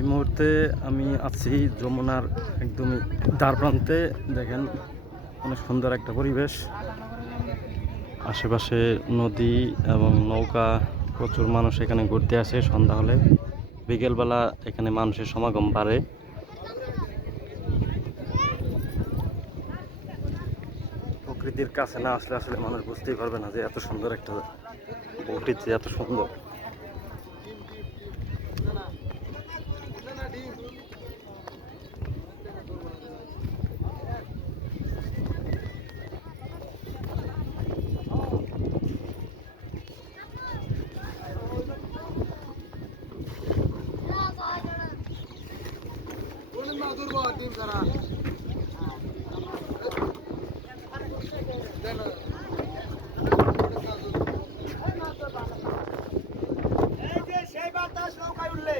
এই মুহূর্তে আমি আছি যমুনার একদমই দ্বার প্রান্তে। দেখেন অনেক সুন্দর একটা পরিবেশ, আশেপাশে নদী এবং নৌকা, প্রচুর মানুষ এখানে ঘুরতে আসে। সন্ধ্যা হলে বিকেলবেলা এখানে মানুষের সমাগম বাড়ে। প্রকৃতির কাছে না আসলে আসলে মানুষ বুঝতেই পারবে না যে এত সুন্দর একটা প্রকৃতি, এত সুন্দর। সেই বাতাস নৌকায় উঠলে